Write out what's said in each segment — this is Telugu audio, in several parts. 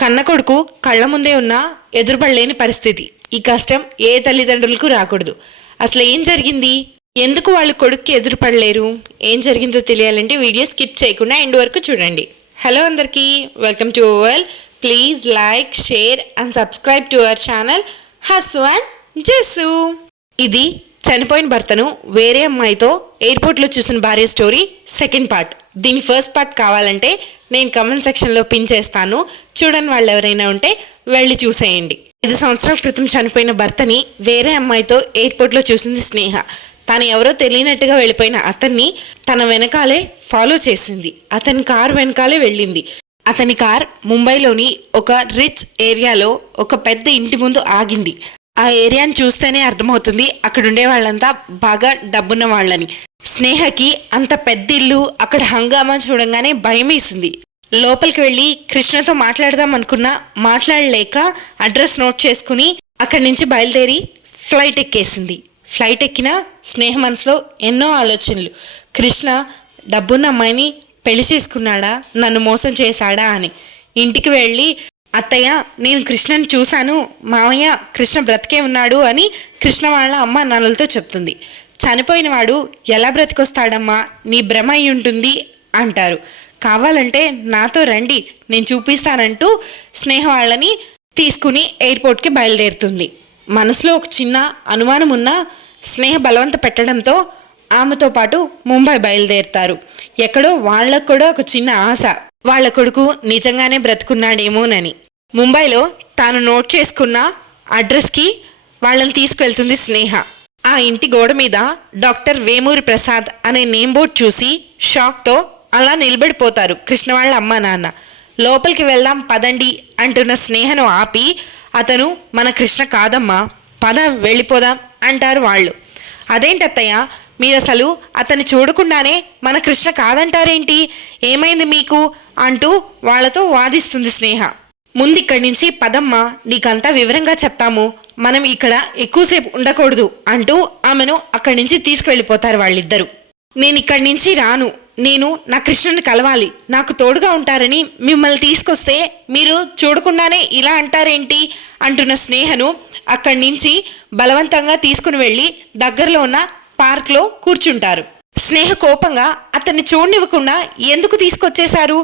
కన్న కొడుకు కళ్ళ ముందే ఉన్న ఎదురుపడలేని పరిస్థితి. ఈ కష్టం ఏ తల్లిదండ్రులకు రాకూడదు. అసలు ఏం జరిగింది, ఎందుకు వాళ్ళు కొడుక్కి ఎదురుపడలేరు, ఏం జరిగిందో తెలియాలంటే వీడియో స్కిప్ చేయకుండా ఎండ్ వరకు చూడండి. హలో అందరికీ, welcome to our. Please like, share and subscribe to our channel Hassu and Jassu. ఇది చనిపోయిన భర్తను వేరే అమ్మాయితో ఎయిర్పోర్ట్లో చూసిన భార్య స్టోరీ సెకండ్ పార్ట్. దీని ఫస్ట్ పార్ట్ కావాలంటే నేను కమెంట్ సెక్షన్లో పిన్ చేస్తాను. చూడని వాళ్ళు ఎవరైనా ఉంటే వెళ్ళి చూసేయండి. 5 సంవత్సరాల క్రితం చనిపోయిన భర్తని వేరే అమ్మాయితో ఎయిర్పోర్ట్లో చూసింది స్నేహ. తను ఎవరో తెలియనట్టుగా వెళ్ళిపోయిన అతన్ని తన వెనకాలే ఫాలో చేసింది. అతని కారు వెనకాలే వెళ్ళింది. అతని కార్ ముంబైలోని ఒక రిచ్ ఏరియాలో ఒక పెద్ద ఇంటి ముందు ఆగింది. ఆ ఏరియాని చూస్తేనే అర్థమవుతుంది అక్కడ ఉండే వాళ్ళంతా బాగా డబ్బున్న వాళ్ళని. స్నేహకి అంత పెద్ద ఇల్లు, అక్కడ హంగామా చూడంగానే భయం వేసింది. లోపలికి వెళ్ళి కృష్ణతో మాట్లాడదాం అనుకున్నా మాట్లాడలేక అడ్రస్ నోట్ చేసుకుని అక్కడి నుంచి బయలుదేరి ఫ్లైట్ ఎక్కేసింది. ఫ్లైట్ ఎక్కిన స్నేహ మనసులో ఎన్నో ఆలోచనలు. కృష్ణ డబ్బున్న అమ్మాయిని పెళ్లి చేసుకున్నాడా, నన్ను మోసం చేశాడా అని. ఇంటికి వెళ్ళి అత్తయ్య, నేను కృష్ణని చూశాను, మామయ్య కృష్ణ బ్రతికే ఉన్నాడు అని కృష్ణ వాళ్ళ అమ్మ నాన్నలతో చెప్తుంది. చనిపోయిన వాడు ఎలా బ్రతికొస్తాడమ్మా, నీ భ్రమ అయి ఉంటుంది అంటారు. కావాలంటే నాతో రండి, నేను చూపిస్తానంటూ స్నేహ వాళ్ళని తీసుకుని ఎయిర్పోర్ట్కి బయలుదేరుతుంది. మనసులో ఒక చిన్న అనుమానం ఉన్న స్నేహ బలవంత పెట్టడంతో ఆమెతో పాటు ముంబై బయలుదేరుతారు. ఎక్కడో వాళ్ళకు కూడా ఒక చిన్న ఆశ, వాళ్ళ కొడుకు నిజంగానే బ్రతుకున్నాడేమోనని. ముంబైలో తాను నోట్ చేసుకున్న అడ్రస్కి వాళ్ళని తీసుకువెళ్తుంది స్నేహ. ఆ ఇంటి గోడ మీద డాక్టర్ వేమూరి ప్రసాద్ అనే నేమ్ బోర్డ్ చూసి షాక్తో అలా నిలబడిపోతారు కృష్ణ వాళ్ళ అమ్మ నాన్న. లోపలికి వెళ్దాం పదండి అంటున్న స్నేహను ఆపి, అతను మన కృష్ణ కాదమ్మా, పద వెళ్ళిపోదాం అంటారు వాళ్ళు. అదేంటత్తయ్య, మీరు అసలు అతన్ని చూడకుండానే మన కృష్ణ కాదంటారేంటి, ఏమైంది మీకు అంటూ వాళ్లతో వాదిస్తుంది స్నేహ. ముందు ఇక్కడి నుంచి పదమ్మా, నీకంతా వివరంగా చెప్తాము, మనం ఇక్కడ ఎక్కువసేపు ఉండకూడదు అంటూ ఆమెను అక్కడి నుంచి తీసుకువెళ్ళిపోతారు వాళ్ళిద్దరూ. నేను ఇక్కడి నుంచి రాను, నేను నా కృష్ణుని కలవాలి, నాకు తోడుగా ఉంటారని మిమ్మల్ని తీసుకొస్తే మీరు చూడకుండానే ఇలా అంటారేంటి అంటున్న స్నేహను అక్కడి నుంచి బలవంతంగా తీసుకుని వెళ్ళి దగ్గరలో ఉన్న పార్క్లో కూర్చుంటారు. స్నేహ కోపంగా అతన్ని చూడనివ్వకుండా ఎందుకు తీసుకొచ్చేశారు,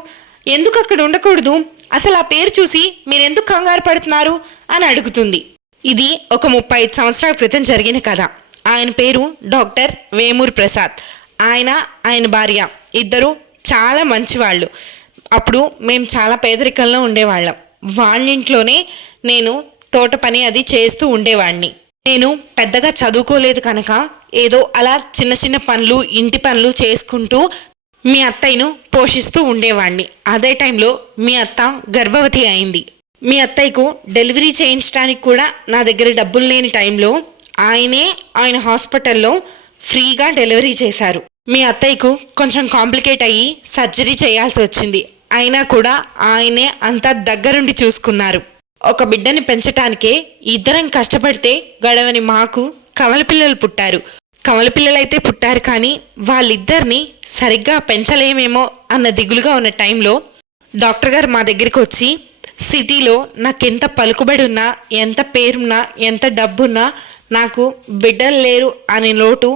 ఎందుకు అక్కడ ఉండకూడదు, అసలు ఆ పేరు చూసి మీరెందుకు కంగారు పడుతున్నారు అని అడుగుతుంది. ఇది ఒక 35 సంవత్సరాల క్రితం జరిగిన కథ. ఆయన పేరు డాక్టర్ వేమూరి ప్రసాద్. ఆయన భార్య ఇద్దరు చాలా మంచివాళ్ళు. అప్పుడు మేము చాలా పేదరికంలో ఉండేవాళ్ళం. వాళ్ళింట్లోనే నేను తోట పని అది చేస్తూ ఉండేవాడిని. నేను పెద్దగా చదువుకోలేదు కనుక ఏదో అలా చిన్న చిన్న పనులు, ఇంటి పనులు చేసుకుంటూ మీ అత్తయ్యను పోషిస్తూ ఉండేవాడిని. అదే టైంలో మీ అత్త గర్భవతి అయింది. మీ అత్తయ్యకు డెలివరీ చేయించడానికి కూడా నా దగ్గర డబ్బులు లేని టైంలో ఆయన హాస్పిటల్లో ఫ్రీగా డెలివరీ చేశారు. మీ అత్తయ్యకు కొంచెం కాంప్లికేట్ అయ్యి సర్జరీ చేయాల్సి వచ్చింది. అయినా కూడా ఆయనే అంతా దగ్గరుండి చూసుకున్నారు. ఒక బిడ్డని పెంచటానికే ఇద్దరం కష్టపడితే గడవని మాకు కమల పిల్లలు పుట్టారు. కమల పిల్లలైతే పుట్టారు, కానీ వాళ్ళిద్దరిని సరిగ్గా పెంచలేమేమో అన్న దిగులుగా ఉన్న టైంలో డాక్టర్ గారు మా దగ్గరికి వచ్చి, సిటీలో నాకెంత పలుకుబడి ఉన్నా, ఎంత పేరున్నా, ఎంత డబ్బున్నా నాకు బిడ్డలు లేరు అనే లోటు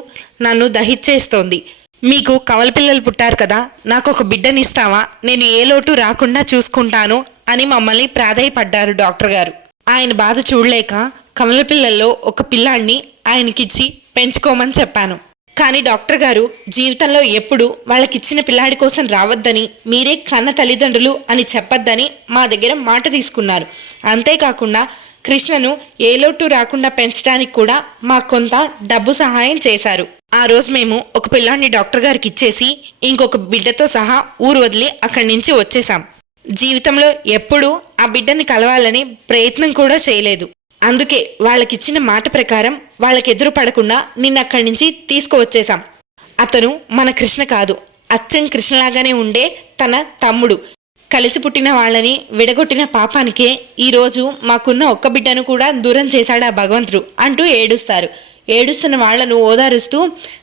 నన్ను దహించేస్తోంది. మీకు కమల పిల్లలు పుట్టారు కదా, నాకు ఒక బిడ్డని ఇస్తావా, నేను ఏ లోటు రాకుండా చూసుకుంటాను అని మమ్మల్ని ప్రాధేయపడ్డారు డాక్టర్ గారు. ఆయన బాధ చూడలేక కమల పిల్లల్లో ఒక పిల్లాడిని ఆయనకిచ్చి పెంచుకోమని చెప్పాను. కానీ డాక్టర్ గారు జీవితంలో ఎప్పుడు వాళ్ళకిచ్చిన పిల్లాడి కోసం రావద్దని, మీరే కన్న తల్లిదండ్రులు అని చెప్పొద్దని మా దగ్గర మాట తీసుకున్నారు. అంతేకాకుండా కృష్ణను ఏ లోటు రాకుండా పెంచడానికి కూడా మాకు కొంత డబ్బు సహాయం చేశారు. ఆ రోజు మేము ఒక పిల్లాడిని డాక్టర్ గారికి ఇచ్చేసి ఇంకొక బిడ్డతో సహా ఊరు వదిలి అక్కడి నుంచి వచ్చేసాం. జీవితంలో ఎప్పుడూ ఆ బిడ్డని కలవాలని ప్రయత్నం కూడా చేయలేదు. అందుకే వాళ్ళకిచ్చిన మాట ప్రకారం వాళ్ళకి ఎదురు పడకుండా నిన్న అక్కడి నుంచి తీసుకువచ్చేసాం. అతను మన కృష్ణ కాదు, అచ్చం కృష్ణలాగానే ఉండే తన తమ్ముడు. కలిసి పుట్టిన వాళ్ళని విడగొట్టిన పాపానికే ఈరోజు మాకున్న ఒక్క బిడ్డను కూడా దూరం చేశాడు ఆ భగవంతుడు అంటూ ఏడుస్తారు. ఏడుస్తున్న వాళ్లను ఓదారుస్తూ,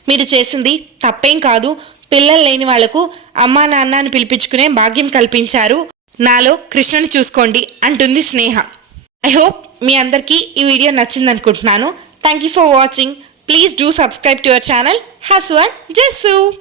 మీరు చేసింది తప్పేం కాదు, పిల్లలు లేని వాళ్లకు అమ్మా నాన్న అని పిలిపించుకునే భాగ్యం కల్పించారు నాలో కృష్ణని చూసుకోండి అంటుంది స్నేహ. ఐ హోప్ మీ అందరికీ ఈ వీడియో నచ్చింది అనుకుంటున్నాను. Thank you for watching. Please do subscribe to our channel Hasu and జస్సు.